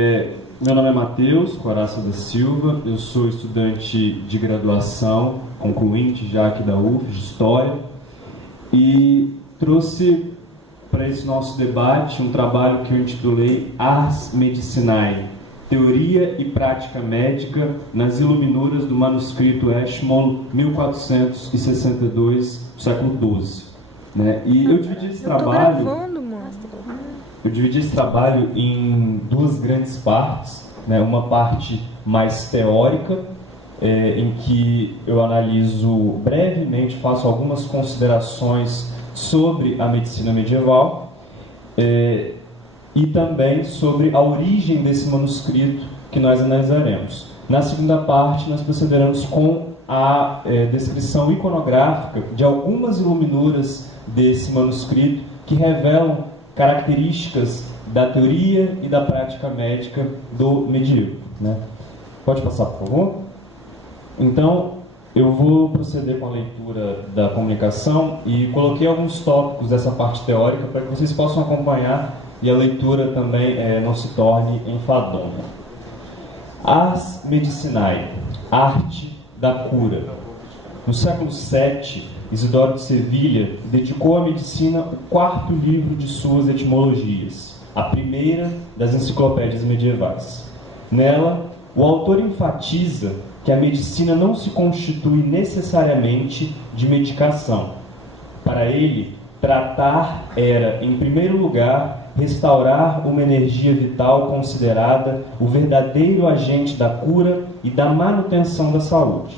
Meu nome é Matheus Coraça da Silva, eu sou estudante de graduação, concluinte já aqui da UF, de História, e trouxe para esse nosso debate um trabalho que eu intitulei Ars Medicinae, Teoria e Prática Médica nas Iluminuras do manuscrito Ashmole, 1462, do século XII. Né? E eu dividi esse trabalho em duas grandes partes, né? Uma parte mais teórica, em que eu analiso brevemente, faço algumas considerações sobre a medicina medieval, e também sobre a origem desse manuscrito que nós analisaremos. Na segunda parte, nós procederemos com a descrição iconográfica de algumas iluminuras desse manuscrito que revelam características da teoria e da prática médica do medievo. Né? Pode passar, por favor? Então, eu vou proceder com a leitura da comunicação e coloquei alguns tópicos dessa parte teórica para que vocês possam acompanhar e a leitura também não se torne enfadonha. Ars Medicinae, arte da cura. No século VII, Isidoro de Sevilha dedicou à medicina o quarto livro de suas etimologias, a primeira das enciclopédias medievais. Nela, o autor enfatiza que a medicina não se constitui necessariamente de medicação. Para ele, tratar era, em primeiro lugar, restaurar uma energia vital considerada o verdadeiro agente da cura e da manutenção da saúde.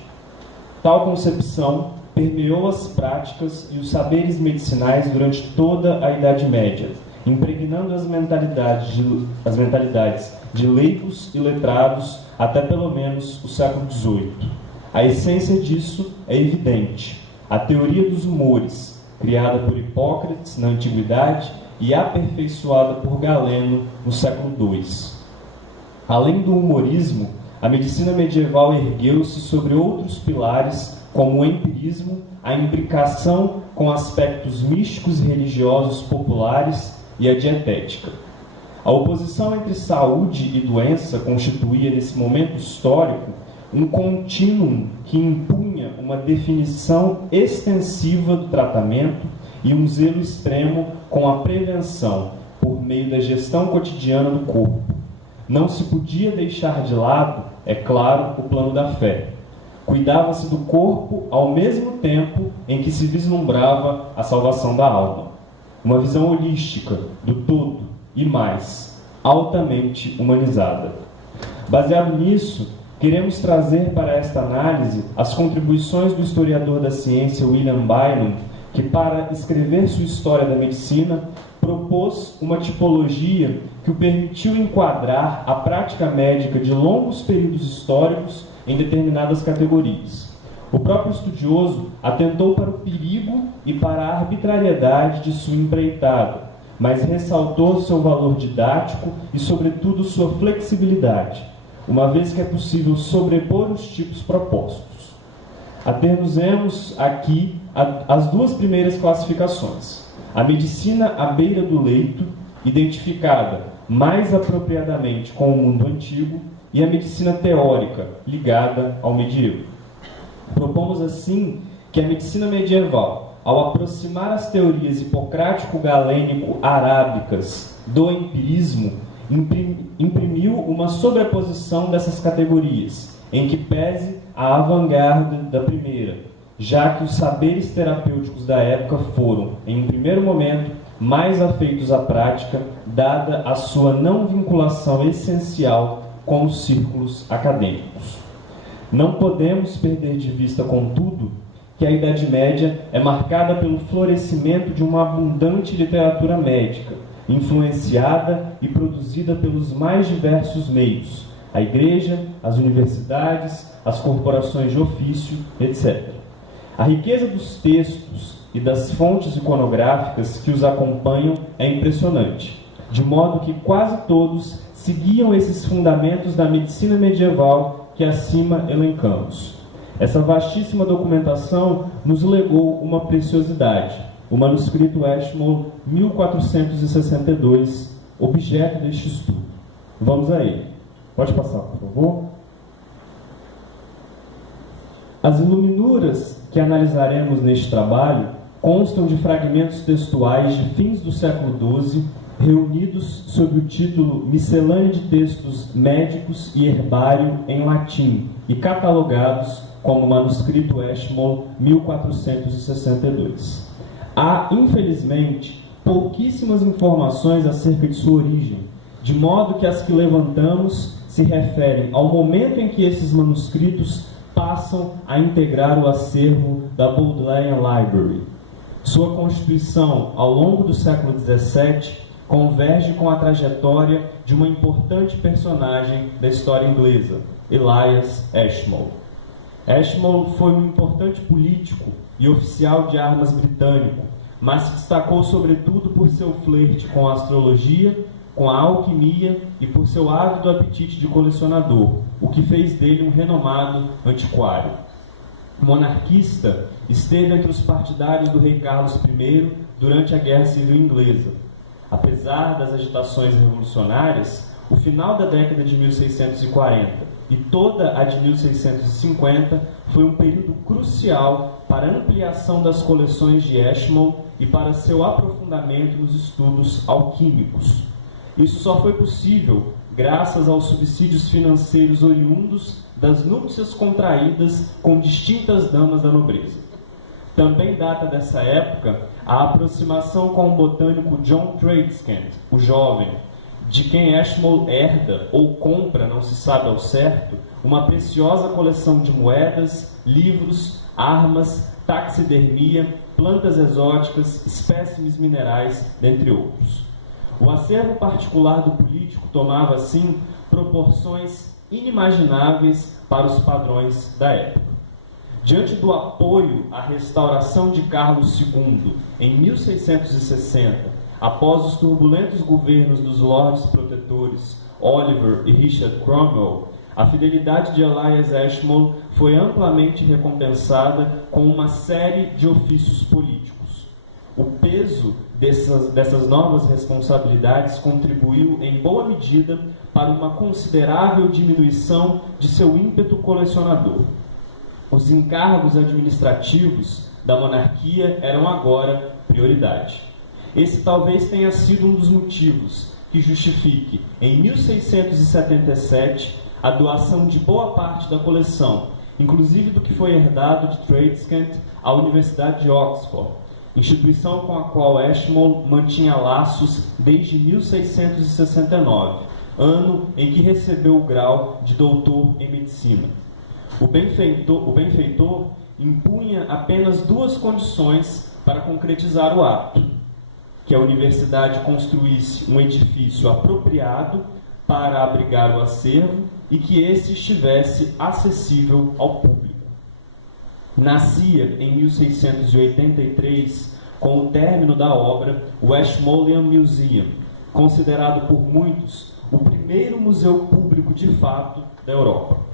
Tal concepção permeou as práticas e os saberes medicinais durante toda a Idade Média, impregnando as mentalidades de leigos e letrados até pelo menos o século XVIII. A essência disso é evidente. A teoria dos humores, criada por Hipócrates na Antiguidade e aperfeiçoada por Galeno no século II. Além do humorismo, a medicina medieval ergueu-se sobre outros pilares como o empirismo, a imbricação com aspectos místicos e religiosos populares e a dietética. A oposição entre saúde e doença constituía, nesse momento histórico, um contínuo que impunha uma definição extensiva do tratamento e um zelo extremo com a prevenção, por meio da gestão cotidiana do corpo. Não se podia deixar de lado, é claro, o plano da fé. Cuidava-se do corpo ao mesmo tempo em que se vislumbrava a salvação da alma. Uma visão holística do todo e mais, altamente humanizada. Baseado nisso, queremos trazer para esta análise as contribuições do historiador da ciência William Byron, que, para escrever sua história da medicina, propôs uma tipologia que o permitiu enquadrar a prática médica de longos períodos históricos em determinadas categorias. O próprio estudioso atentou para o perigo e para a arbitrariedade de sua empreitada, mas ressaltou seu valor didático e, sobretudo, sua flexibilidade, uma vez que é possível sobrepor os tipos propostos. Atermos aqui as duas primeiras classificações. A medicina à beira do leito, identificada mais apropriadamente com o mundo antigo, e a medicina teórica, ligada ao medievo. Propomos, assim, que a medicina medieval, ao aproximar as teorias hipocrático-galênico-arábicas do empirismo, imprimiu uma sobreposição dessas categorias, em que pese a avant-garde da primeira, já que os saberes terapêuticos da época foram, em um primeiro momento, mais afeitos à prática, dada a sua não vinculação essencial com os círculos acadêmicos. Não podemos perder de vista, contudo, que a Idade Média é marcada pelo florescimento de uma abundante literatura médica, influenciada e produzida pelos mais diversos meios, a igreja, as universidades, as corporações de ofício, etc. A riqueza dos textos e das fontes iconográficas que os acompanham é impressionante, de modo que quase todos seguiam esses fundamentos da medicina medieval que acima elencamos. Essa vastíssima documentação nos legou uma preciosidade, o manuscrito Ashmole 1462, objeto deste estudo. Vamos aí. Pode passar, por favor. As iluminuras que analisaremos neste trabalho constam de fragmentos textuais de fins do século XII, reunidos sob o título Miscelânea de Textos Médicos e Herbário em Latim e catalogados como Manuscrito Ashmole 1462. Há, infelizmente, pouquíssimas informações acerca de sua origem, de modo que as que levantamos se referem ao momento em que esses manuscritos passam a integrar o acervo da Bodleian Library. Sua constituição, ao longo do século XVII, converge com a trajetória de uma importante personagem da história inglesa, Elias Ashmole. Ashmole foi um importante político e oficial de armas britânico, mas se destacou sobretudo por seu flerte com a astrologia, com a alquimia e por seu ávido apetite de colecionador, o que fez dele um renomado antiquário. Monarquista, esteve entre os partidários do rei Carlos I durante a Guerra Civil Inglesa. Apesar das agitações revolucionárias, o final da década de 1640 e toda a de 1650 foi um período crucial para a ampliação das coleções de Ashmole e para seu aprofundamento nos estudos alquímicos. Isso só foi possível graças aos subsídios financeiros oriundos das núpcias contraídas com distintas damas da nobreza. Também data dessa época a aproximação com o botânico John Tradescant, o jovem, de quem Ashmole herda ou compra, não se sabe ao certo, uma preciosa coleção de moedas, livros, armas, taxidermia, plantas exóticas, espécimes minerais, dentre outros. O acervo particular do político tomava, assim, proporções inimagináveis para os padrões da época. Diante do apoio à restauração de Carlos II em 1660, após os turbulentos governos dos Lordes Protetores Oliver e Richard Cromwell, a fidelidade de Elias Ashmole foi amplamente recompensada com uma série de ofícios políticos. O peso dessas novas responsabilidades contribuiu, em boa medida, para uma considerável diminuição de seu ímpeto colecionador. Os encargos administrativos da monarquia eram agora prioridade. Esse talvez tenha sido um dos motivos que justifique, em 1677, a doação de boa parte da coleção, inclusive do que foi herdado de Tradescant à Universidade de Oxford, instituição com a qual Ashmole mantinha laços desde 1669, ano em que recebeu o grau de doutor em medicina. O benfeitor impunha apenas duas condições para concretizar o ato: que a universidade construísse um edifício apropriado para abrigar o acervo e que esse estivesse acessível ao público. Nascia em 1683, com o término da obra, o Ashmolean Museum, considerado por muitos o primeiro museu público de fato da Europa.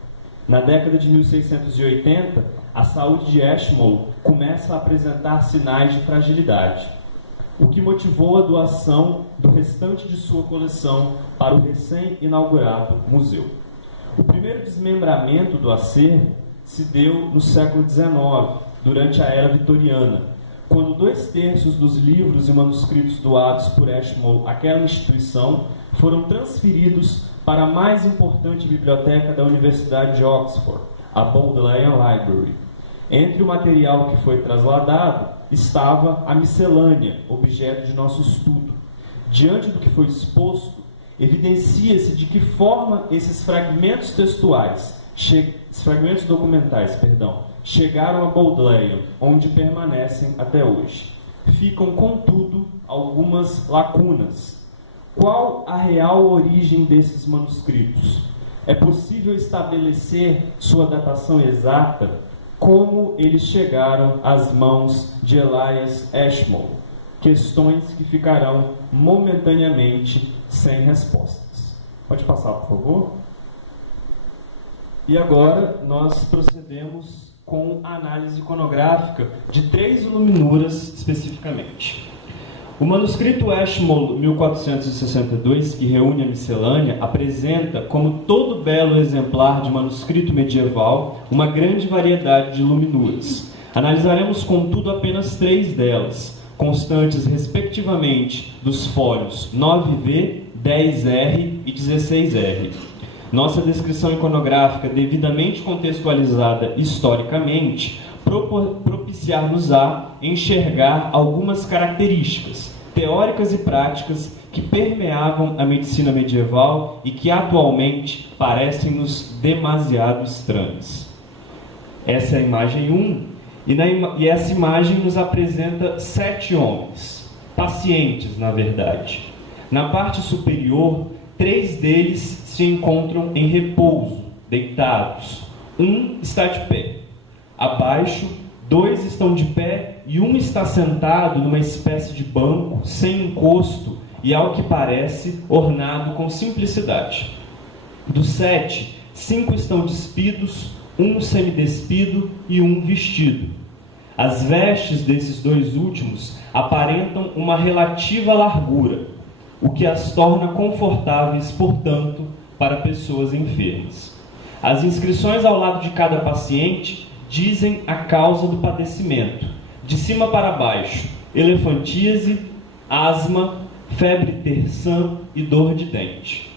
Na década de 1680, a saúde de Ashmole começa a apresentar sinais de fragilidade, o que motivou a doação do restante de sua coleção para o recém-inaugurado museu. O primeiro desmembramento do acervo se deu no século XIX, durante a Era Vitoriana, quando 2/3 dos livros e manuscritos doados por Ashmole àquela instituição foram transferidos para a mais importante biblioteca da Universidade de Oxford, a Bodleian Library. Entre o material que foi trasladado estava a miscelânea, objeto de nosso estudo. Diante do que foi exposto, evidencia-se de que forma esses fragmentos textuais, fragmentos documentais, chegaram a Bodleian, onde permanecem até hoje. Ficam, contudo, algumas lacunas. Qual a real origem desses manuscritos? É possível estabelecer sua datação exata? Como eles chegaram às mãos de Elias Ashmole? Questões que ficarão momentaneamente sem respostas. Pode passar, por favor? E agora nós procedemos com a análise iconográfica de 3 iluminuras especificamente. O manuscrito Ashmole 1462, que reúne a miscelânea, apresenta, como todo belo exemplar de manuscrito medieval, uma grande variedade de iluminuras. Analisaremos, contudo, apenas 3 delas, constantes respectivamente dos fólios 9V, 10R e 16R. Nossa descrição iconográfica, devidamente contextualizada historicamente, propiciar-nos-á enxergar algumas características teóricas e práticas que permeavam a medicina medieval e que atualmente parecem-nos demasiado estranhas. Essa é a imagem 1, e essa imagem nos apresenta 7 homens, pacientes, na verdade. Na parte superior, 3 deles se encontram em repouso, deitados. Um está de pé. Abaixo, 2 estão de pé e um está sentado numa espécie de banco, sem encosto e, ao que parece, ornado com simplicidade. Dos 7, 5 estão despidos, um semidespido e um vestido. As vestes desses 2 últimos aparentam uma relativa largura, o que as torna confortáveis, portanto, para pessoas enfermas. As inscrições ao lado de cada paciente dizem a causa do padecimento. De cima para baixo, elefantíase, asma, febre terçã e dor de dente.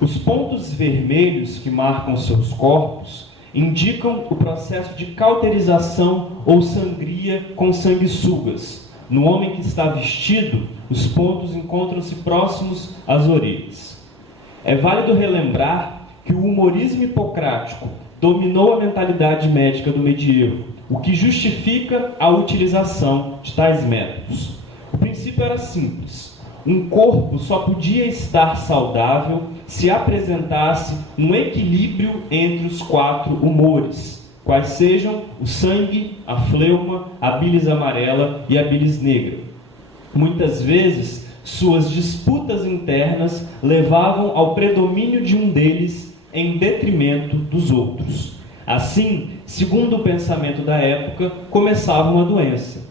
Os pontos vermelhos que marcam seus corpos indicam o processo de cauterização ou sangria com sanguessugas. No homem que está vestido, os pontos encontram-se próximos às orelhas. É válido relembrar que o humorismo hipocrático dominou a mentalidade médica do medievo, o que justifica a utilização de tais métodos. O princípio era simples. Um corpo só podia estar saudável se apresentasse um equilíbrio entre os 4 humores, quais sejam o sangue, a fleuma, a bilis amarela e a bilis negra. Muitas vezes, suas disputas internas levavam ao predomínio de um deles em detrimento dos outros. Assim, segundo o pensamento da época, começava uma doença.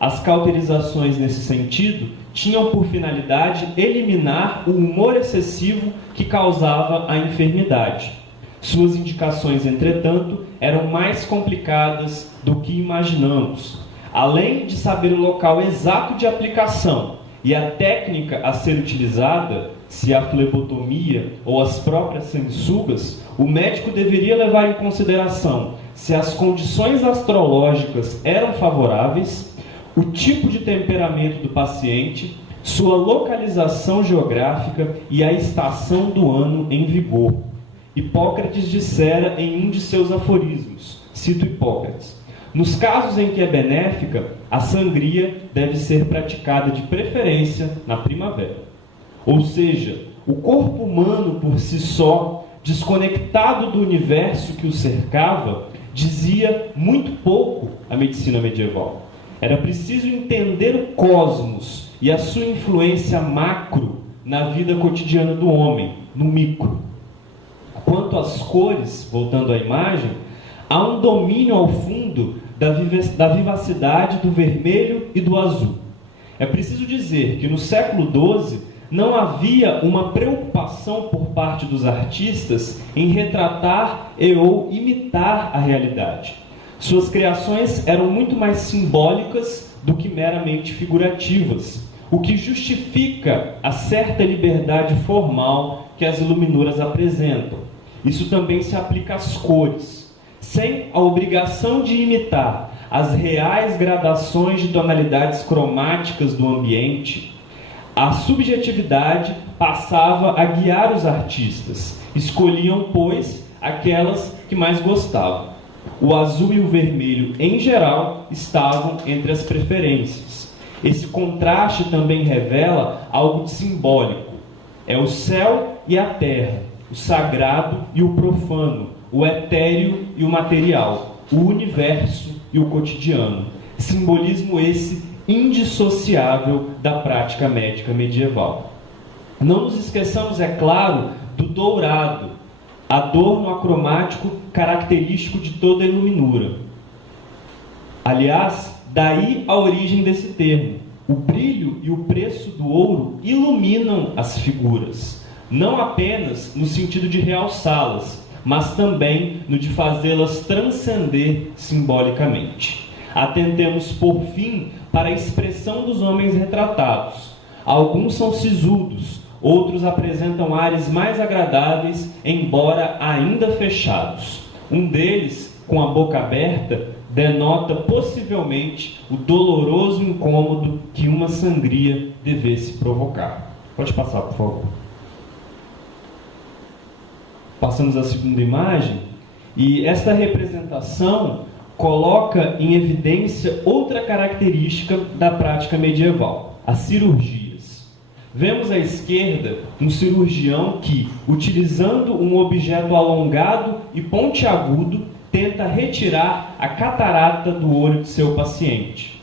As cauterizações nesse sentido tinham por finalidade eliminar o humor excessivo que causava a enfermidade. Suas indicações, entretanto, eram mais complicadas do que imaginamos. Além de saber o local exato de aplicação e a técnica a ser utilizada, se a flebotomia ou as próprias sanguessugas, o médico deveria levar em consideração se as condições astrológicas eram favoráveis, o tipo de temperamento do paciente, sua localização geográfica e a estação do ano em vigor. Hipócrates dissera em um de seus aforismos, cito Hipócrates: nos casos em que é benéfica, a sangria deve ser praticada de preferência na primavera. Ou seja, o corpo humano por si só, desconectado do universo que o cercava, dizia muito pouco à medicina medieval. Era preciso entender o cosmos e a sua influência macro na vida cotidiana do homem, no micro. Quanto às cores, voltando à imagem, há um domínio ao fundo da vivacidade do vermelho e do azul. É preciso dizer que no século XII não havia uma preocupação por parte dos artistas em retratar e ou imitar a realidade. Suas criações eram muito mais simbólicas do que meramente figurativas, o que justifica a certa liberdade formal que as iluminuras apresentam. Isso também se aplica às cores. Sem a obrigação de imitar as reais gradações de tonalidades cromáticas do ambiente, a subjetividade passava a guiar os artistas. Escolhiam, pois, aquelas que mais gostavam. O azul e o vermelho, em geral, estavam entre as preferências. Esse contraste também revela algo de simbólico. É o céu e a terra, o sagrado e o profano, o etéreo e o material, o universo e o cotidiano. Simbolismo esse indissociável da prática médica medieval. Não nos esqueçamos, é claro, do dourado, adorno acromático característico de toda a iluminura. Aliás, daí a origem desse termo, O brilho e o preço do ouro iluminam as figuras, não apenas no sentido de realçá-las, mas também no de fazê-las transcender simbolicamente. Atentemos, por fim, para a expressão dos homens retratados. Alguns são sisudos, outros apresentam ares mais agradáveis, embora ainda fechados. Um deles, com a boca aberta, denota possivelmente o doloroso incômodo que uma sangria devesse provocar. Pode passar, por favor. Passamos à segunda imagem, e esta representação coloca em evidência outra característica da prática medieval, as cirurgias. Vemos à esquerda um cirurgião que, utilizando um objeto alongado e pontiagudo, tenta retirar a catarata do olho de seu paciente.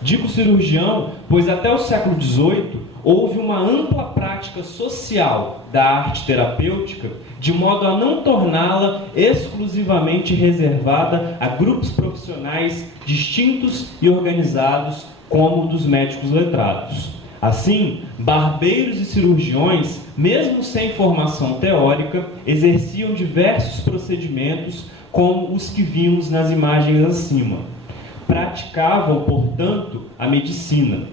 Digo cirurgião, pois até o século XVIII houve uma ampla prática social da arte terapêutica, de modo a não torná-la exclusivamente reservada a grupos profissionais distintos e organizados, como o dos médicos letrados. Assim, barbeiros e cirurgiões, mesmo sem formação teórica, exerciam diversos procedimentos, como os que vimos nas imagens acima. Praticavam, portanto, a medicina,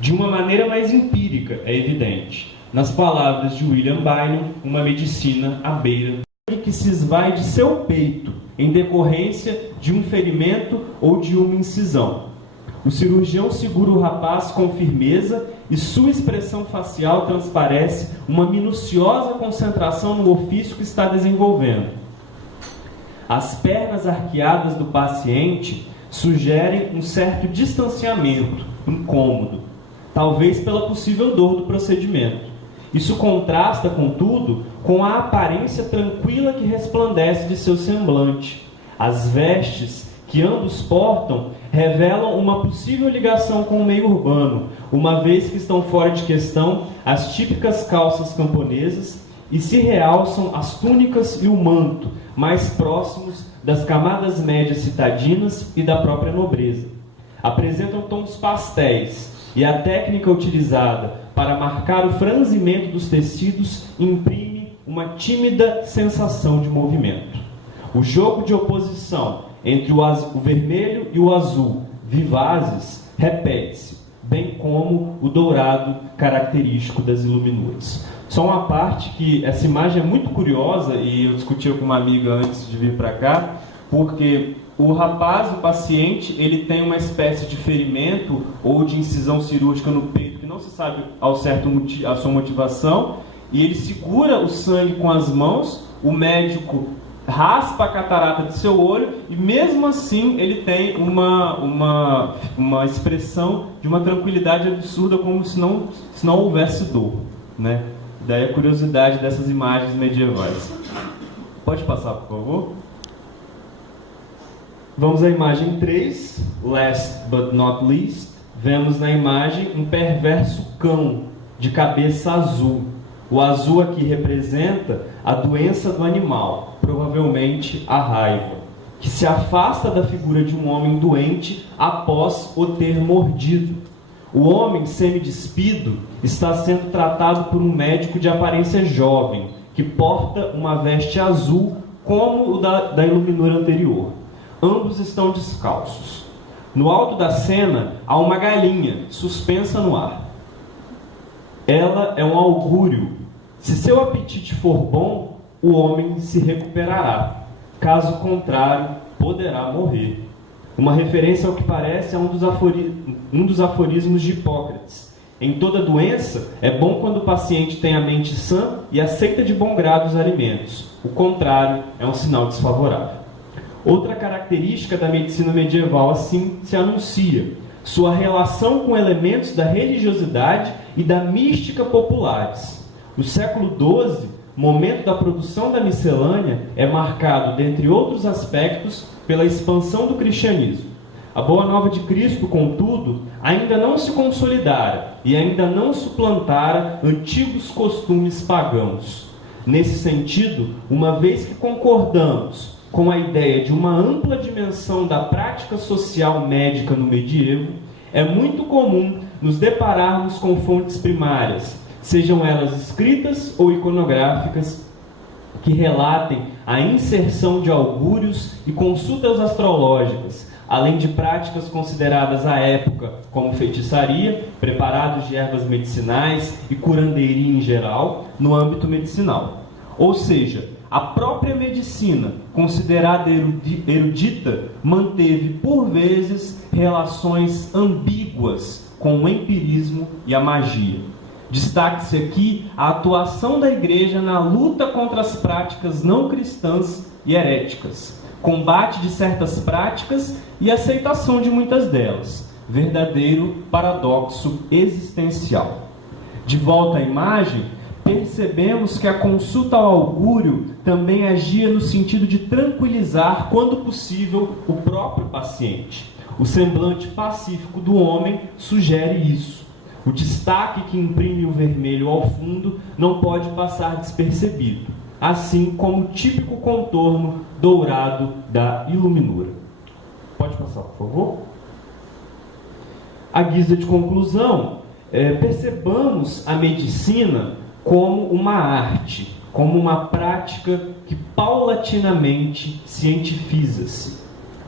de uma maneira mais empírica, é evidente. Nas palavras de William Bynum, uma medicina à beira que se esvai de seu peito, em decorrência de um ferimento ou de uma incisão. O cirurgião segura o rapaz com firmeza e sua expressão facial transparece uma minuciosa concentração no ofício que está desenvolvendo. As pernas arqueadas do paciente sugerem um certo distanciamento, incômodo, talvez pela possível dor do procedimento. Isso contrasta, contudo, com a aparência tranquila que resplandece de seu semblante. As vestes que ambos portam revelam uma possível ligação com o meio urbano, uma vez que estão fora de questão as típicas calças camponesas e se realçam as túnicas e o manto, mais próximos das camadas médias citadinas e da própria nobreza. Apresentam tons pastéis, e a técnica utilizada para marcar o franzimento dos tecidos imprime uma tímida sensação de movimento. O jogo de oposição entre o vermelho e o azul, vivazes, repete-se, bem como o dourado característico das iluminuras. Só uma parte que essa imagem é muito curiosa, e eu discuti com uma amiga antes de vir para cá, porque o rapaz, o paciente, ele tem uma espécie de ferimento ou de incisão cirúrgica no peito, que não se sabe ao certo a sua motivação, e ele segura o sangue com as mãos, o médico raspa a catarata do seu olho, e mesmo assim ele tem uma expressão de uma tranquilidade absurda, como se não houvesse dor, né? Daí a curiosidade dessas imagens medievais. Pode passar, por favor? Vamos à imagem 3, last but not least. Vemos na imagem um perverso cão de cabeça azul. O azul aqui representa a doença do animal, provavelmente a raiva, que se afasta da figura de um homem doente após o ter mordido. O homem semidespido está sendo tratado por um médico de aparência jovem, que porta uma veste azul como o da iluminura anterior. Ambos estão descalços. No alto da cena há uma galinha suspensa no ar. Ela é um augúrio. Se seu apetite for bom, o homem se recuperará. Caso contrário, poderá morrer. Uma referência ao que parece a um dos aforismos de Hipócrates. Em toda doença, é bom quando o paciente tem a mente sã e aceita de bom grado os alimentos. O contrário é um sinal desfavorável. Outra característica da medicina medieval assim se anuncia: sua relação com elementos da religiosidade e da mística populares. O século XII, momento da produção da miscelânea, é marcado, dentre outros aspectos, pela expansão do cristianismo. A Boa Nova de Cristo, contudo, ainda não se consolidara e ainda não suplantara antigos costumes pagãos. Nesse sentido, uma vez que concordamos com a ideia de uma ampla dimensão da prática social médica no medievo, é muito comum nos depararmos com fontes primárias, sejam elas escritas ou iconográficas, que relatem a inserção de augúrios e consultas astrológicas, além de práticas consideradas à época como feitiçaria, preparados de ervas medicinais e curandeiria em geral, no âmbito medicinal. Ou seja, a própria medicina, considerada erudita, manteve, por vezes, relações ambíguas com o empirismo e a magia. Destaque-se aqui a atuação da Igreja na luta contra as práticas não cristãs e heréticas, combate de certas práticas e aceitação de muitas delas, verdadeiro paradoxo existencial. De volta à imagem, percebemos que a consulta ao augúrio também agia no sentido de tranquilizar, quando possível, o próprio paciente. O semblante pacífico do homem sugere isso. O destaque que imprime o vermelho ao fundo não pode passar despercebido, assim como o típico contorno dourado da iluminura. Pode passar, por favor? À guisa de conclusão, percebamos a medicina como uma arte, como uma prática que paulatinamente cientifiza-se.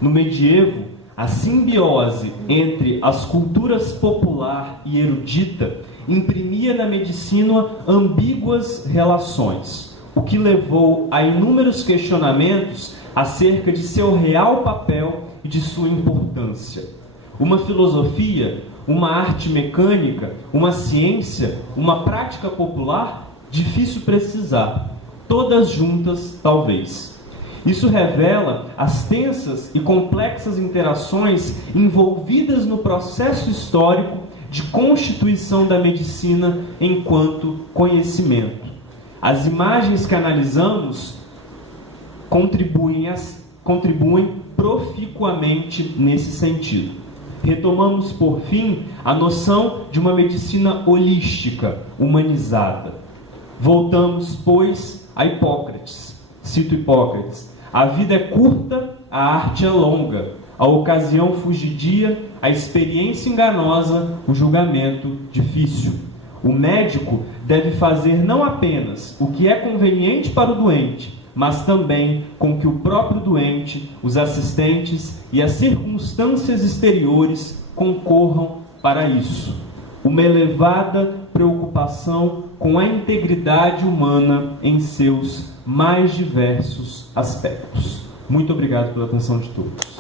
No medievo, a simbiose entre as culturas popular e erudita imprimia na medicina ambíguas relações, o que levou a inúmeros questionamentos acerca de seu real papel e de sua importância. Uma filosofia, uma arte mecânica, uma ciência, uma prática popular? Difícil precisar. Todas juntas, talvez. Isso revela as tensas e complexas interações envolvidas no processo histórico de constituição da medicina enquanto conhecimento. As imagens que analisamos contribuem proficuamente nesse sentido. Retomamos, por fim, a noção de uma medicina holística, humanizada. Voltamos, pois, a Hipócrates. Cito Hipócrates: a vida é curta, a arte é longa, a ocasião fugidia, a experiência enganosa, o julgamento difícil. O médico deve fazer não apenas o que é conveniente para o doente, mas também com que o próprio doente, os assistentes e as circunstâncias exteriores concorram para isso. Uma elevada preocupação com a integridade humana em seus mais diversos aspectos. Muito obrigado pela atenção de todos.